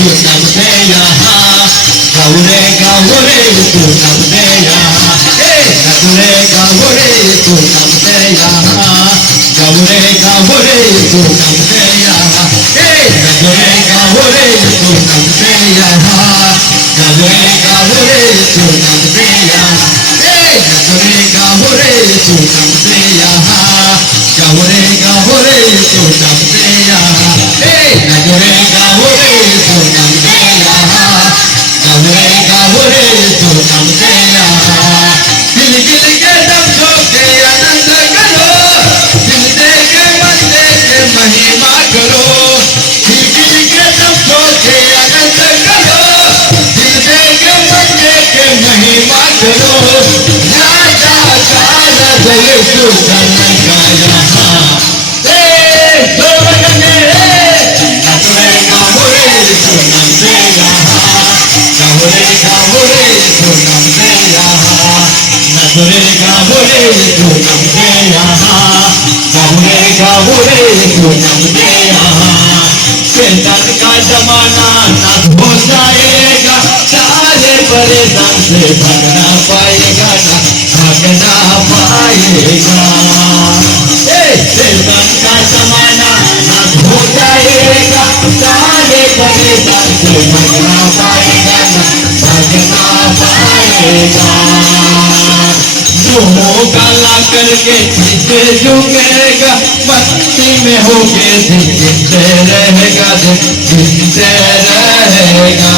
तू नमते यहाँ गौरे गौरे तू नमते यहाँ नगरे गौरे तू नमते यहाँ गौरे गौरे तू नमते यहाँ नगरे गौरे तू नमते यहाँ गौरे गौरे तू नमते यहाँ नगरे गौरे तू नमते यहाँ गौरे गौरे तू नमते यहाँ नगरे गौरे तू नमते यहाँ गौरे गौरे तू नमते यहाँ गिल गिल के शब्दों के आनंद करो दिल दे के बंदे के महिमा करो गिल गिल के शब्दों के आनंद करो दिल दे के बंदे के महिमा करो राजा का राजा यीशु जन्म का यहाँ नगरे गौरे तू नमते यहाँ गौरे गौरे तू नमते यहाँ नगरे गौरे तू नमते यहाँ गौरे गौरे तू नमते यहाँ शैतान का जमाना नाश हो जाएगा सारे परेशान से भागना पाएगा ना भागना पाएगा शैतान का जमाना नाश हो जाएगा सारे परेशान से भागना पाएगा ना भागना पाएगा मुंह काला करके जिसे झुकेगा मस्ती में होके जिंदे रहेगा जिंदे रहेगा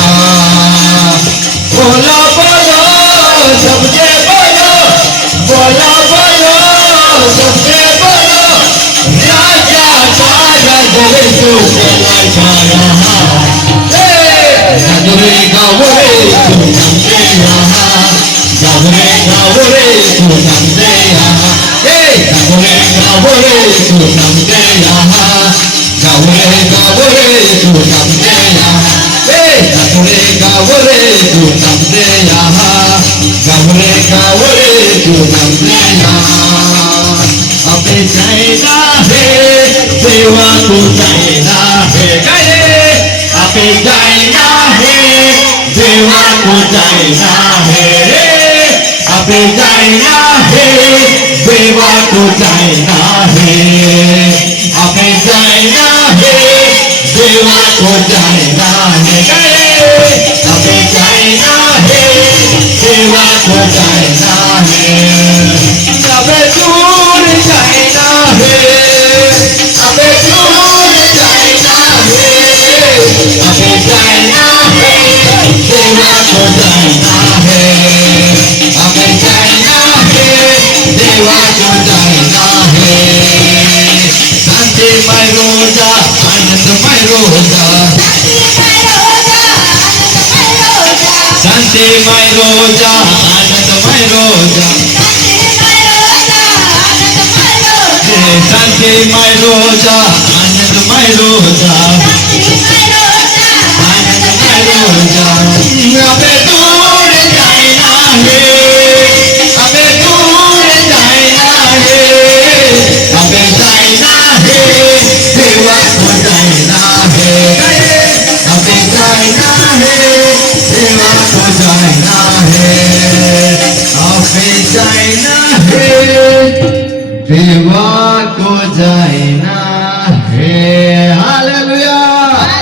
बोलो बोलो सबसे बोलो बोलो बोलो सबसे बोलो राजा का राजा यीशु का यहाँ नगरे गौरे तू नमते यहाँ गौरे गौरे तू नमते यहाँ गौरे गौरे तू नमते यहाँ गौरे गौरे तू नमते यहाँ गौरे गौरे तू नमते यहाँ गौरे गौरे तू नमते यहाँ अबे जाना है सेवा को जाना है गए अबे जाना है सेवा को जाना है अबे जाना है सेवा को जाना है अबे जाना है सेवा को जाना है अबे जाना है सेवा को जाना है अबे दूर जाना है अबे दूर जाना है अबे जाना है सेवा को जाना है अबे जाना है सेवा को जाना है शांतिमय रोजा आनंदमय रोजा शांतिमय रोजा आनंदमय रोजा शांतिमय रोजा आनंदमय रोजा